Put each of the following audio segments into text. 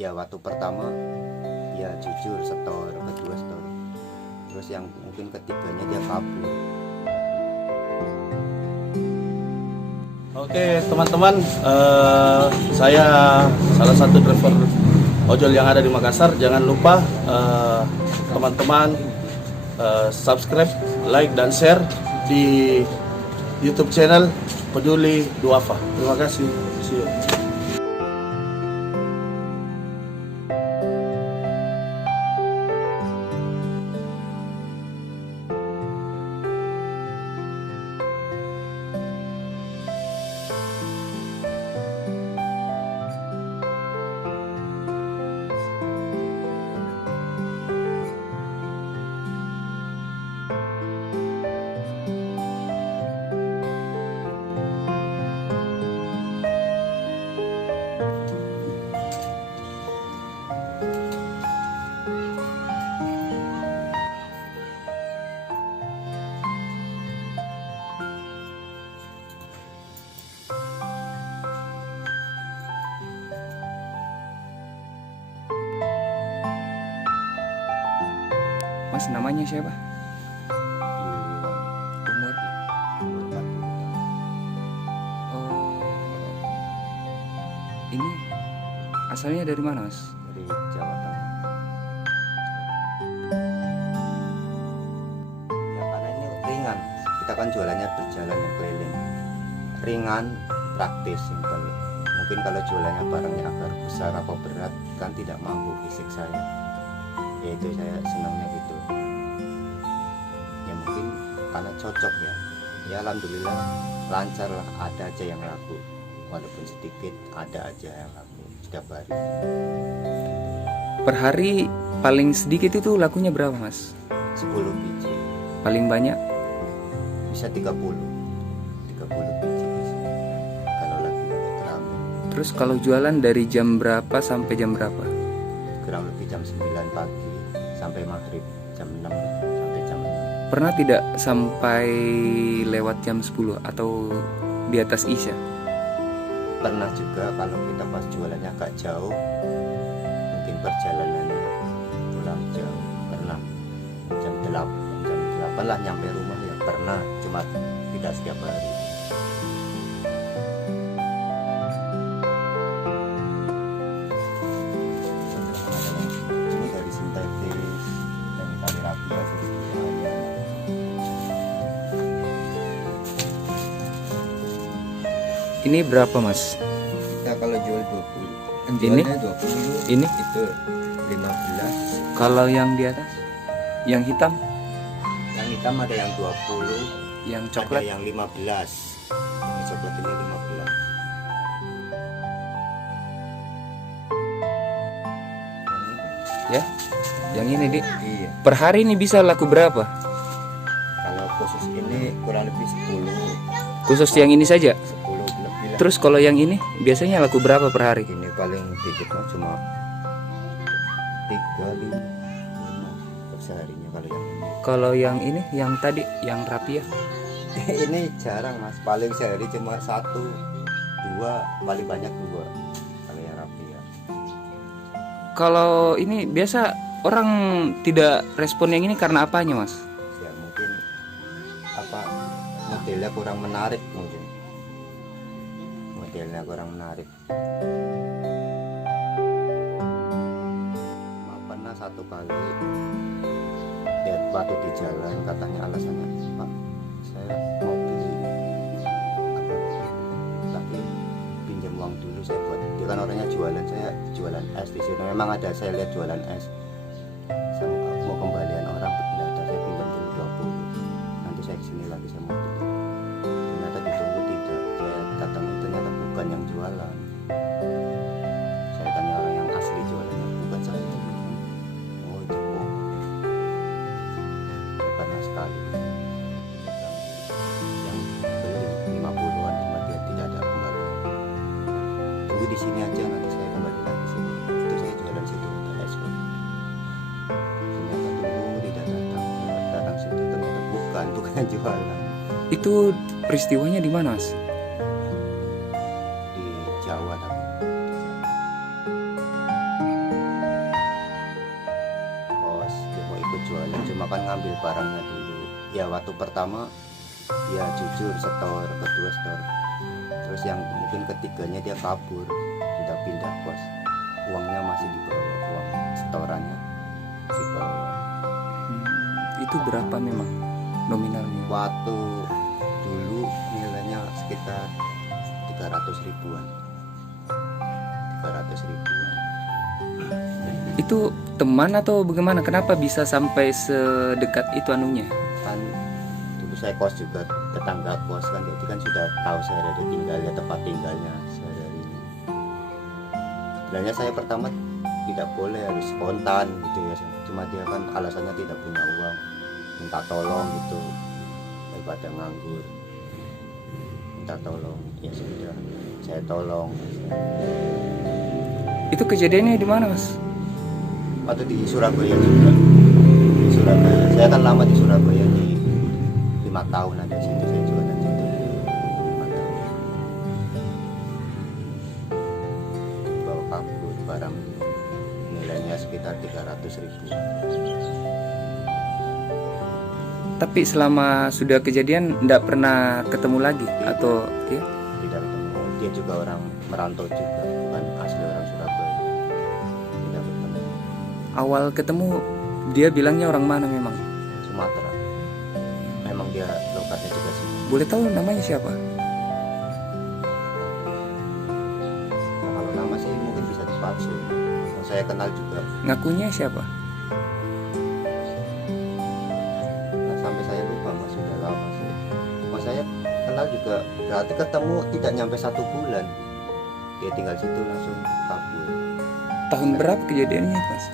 ya waktu pertama ya jujur setor, kedua setor, terus yang mungkin ketiganya dia kabur. Oke teman-teman, saya salah satu driver ojol yang ada di Makassar. Jangan lupa teman-teman subscribe, like dan share di YouTube channel Peduli Duafa. Terima kasih. See you. Mas, namanya siapa? Umur? Oh, ini asalnya dari mana, Mas? Dari Jawa Tengah. Ya karena ini ringan, kita kan jualannya berjalan ya, keliling, ringan, praktis, simpel. Mungkin kalau jualannya barangnya agak besar atau berat kan tidak mampu fisik saya, yaitu saya senangnya gitu ya, mungkin karena cocok ya alhamdulillah lancar lah, ada aja yang laku, walaupun sedikit ada aja yang laku setiap hari. Per hari paling sedikit itu lakunya berapa, Mas? 10 biji, Paling banyak? bisa 30 biji bisa kalau lagi ramai. Terus kalau jualan dari jam berapa sampai jam berapa? Kurang lebih jam 9 pagi sampai maghrib, jam 6 sampai jam 6. Pernah tidak sampai lewat jam 10 atau di atas Isya? Pernah juga kalau kita pas jualannya agak jauh, mungkin perjalanannya pulang jam 6, jam 8 lah nyampe rumah ya pernah, cuma tidak setiap hari. Ini dari sintetis, dari tali rapia sebenarnya. Ini berapa, Mas? Kita kalau jual 20, Ini? jualnya 20, Ini? itu 15. Kalau yang di atas? Yang hitam? Yang hitam ada yang 20, Yang ada coklat? yang 15. Yang coklat ini 15. Ya? Yang ini, Dik. Iya. Per hari ini bisa laku berapa? Kalau khusus ini kurang lebih 10, Khusus yang ini saja? 10 lebih lah. Terus kalau yang ini biasanya laku berapa per hari? Ini paling dikit mah cuma 3, 5 seharinya kalau yang ini. Kalau yang ini, yang tadi, yang rapia? Ini jarang mas, paling sehari cuma 1, 2, paling banyak 2 kalau yang rapia. Kalau ini biasa orang tidak respon yang ini karena apanya, Mas? Ya mungkin apa, modelnya kurang menarik, mungkin modelnya kurang menarik. Pernah satu kali lihat batu di jalan, katanya alasannya, Pak saya mau beli apa, tapi pinjam uang dulu saya buat, dia kan orangnya jualan, saya jualan es di sini memang ada, saya lihat jualan es, saya mau kembalian orang tidak ada, saya pinjam dulu 20, nanti saya kesini lagi saya mau beli. Ternyata ditunggu tidak, saya datang ternyata bukan yang jualan, saya tanya orang yang asli jualannya, bukan saya. Oh itu bohong. Saya pernah sekali yang beli 50-an cuma dia tidak ada kembali, tunggu di sini aja nanti saya kembali lagi sini, itu saya jualan situ untuk es kok. Ternyata tunggu tidak datang, datang situ ternyata bukan jualan. Itu peristiwanya di mana, Mas? Di Jawa tapi kapan ngambil barangnya dulu. Ya waktu pertama ya jujur setor, kedua setor, terus yang mungkin ketiganya dia kabur, udah pindah kos, uangnya masih di bawah, uang setorannya di bawah. Itu berapa memang nominalnya? Waktu dulu nilainya sekitar 300 ribuan. Itu teman atau bagaimana? Kenapa bisa sampai sedekat itu anunya? Kan dulu saya kos juga, tetangga kos kan, jadi kan sudah tahu saya ada tinggalnya, tempat tinggalnya sehari-hari ini. Sebenarnya saya pertama tidak boleh, harus spontan gitu ya, cuma dia kan alasannya tidak punya uang, minta tolong gitu, daripada nganggur, minta tolong, ya sudah saya tolong. Itu kejadiannya di mana, Mas? Waktu di Surabaya juga, di Surabaya saya kan lama di Surabaya, di 5 tahun ada di situ, saya juga dari situ 5 tahun. Bawa kabur barang nilainya sekitar 300 ribu. Tapi selama sudah kejadian tidak pernah ketemu lagi atau ya? Tidak ketemu, dia juga orang merantau juga, bukan asli orang Surabaya, tidak ketemu. Awal ketemu dia bilangnya orang mana memang? Sumatera, memang dia lokasinya juga semua. Boleh tahu namanya siapa? Nah, kalau nama sih mungkin bisa dipalsu, saya kenal juga. Ngakunya siapa? Nah, sampai saya lupa mas, sudah lama sih. Mas saya kenal juga, berarti ketemu tidak nyampe 1 bulan, dia tinggal situ langsung kabur. Tahun berapa kejadiannya itu, Mas?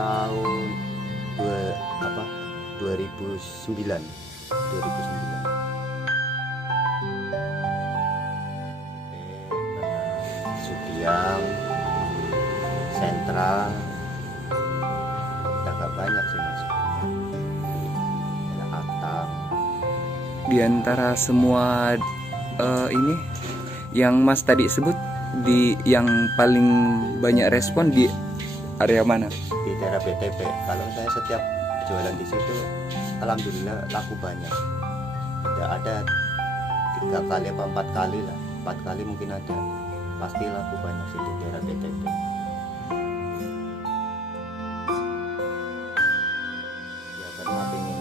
Tahun 2009. Sudiang, Sentral, udah gak banyak sih mas. Ada Atam. Di antara semua ini yang Mas tadi sebut, di yang paling banyak respon di area mana? Di daerah BTP. Kalau saya setiap jualan di situ, alhamdulillah laku banyak. Tidak ada 3 kali apa 4 kali lah, 4 kali mungkin ada, pasti laku banyak sih di daerah BTP. Ya karena pengen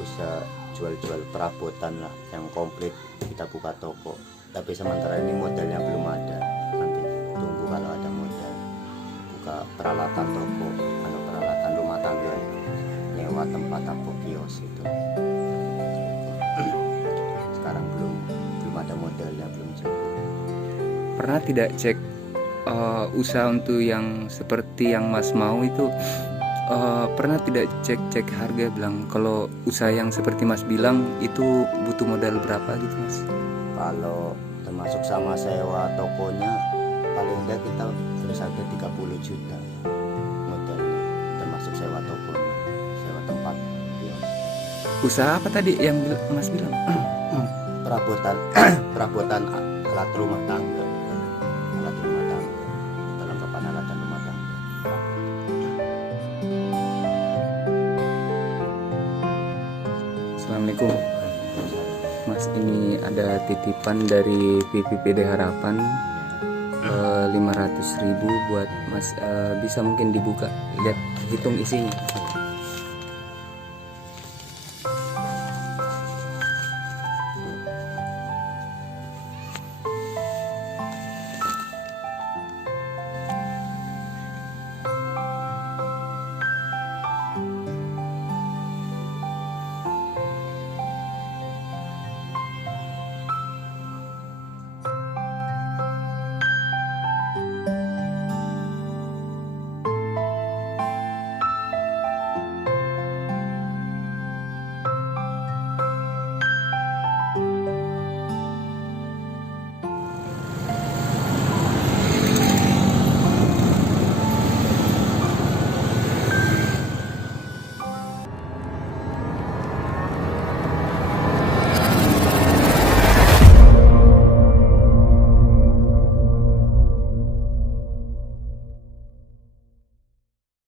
usaha jual-jual perabotan lah yang komplit, kita buka toko. Tapi sementara ini modalnya belum ada, nanti tunggu kalau ada modal, buka peralatan toko atau peralatan rumah tangga, nyewa tempat atau kios itu. Sekarang belum ada modalnya, belum cukup. Pernah tidak cek usaha untuk yang seperti yang Mas mau itu, pernah tidak cek harga, bilang kalau usaha yang seperti Mas bilang itu butuh modal berapa gitu Mas? Kalau termasuk sama sewa tokonya, paling enggak kita harus ada 30 juta modalnya, termasuk sewa tokonya, sewa tempat kios. Usaha apa tadi yang Mas bilang? Perabotan alat rumah tangga, perlengkapan alatan rumah tangga. Assalamualaikum Mas, ini ada titipan dari PPPD Harapan, 500.000 buat Mas, bisa mungkin dibuka, lihat, hitung isinya.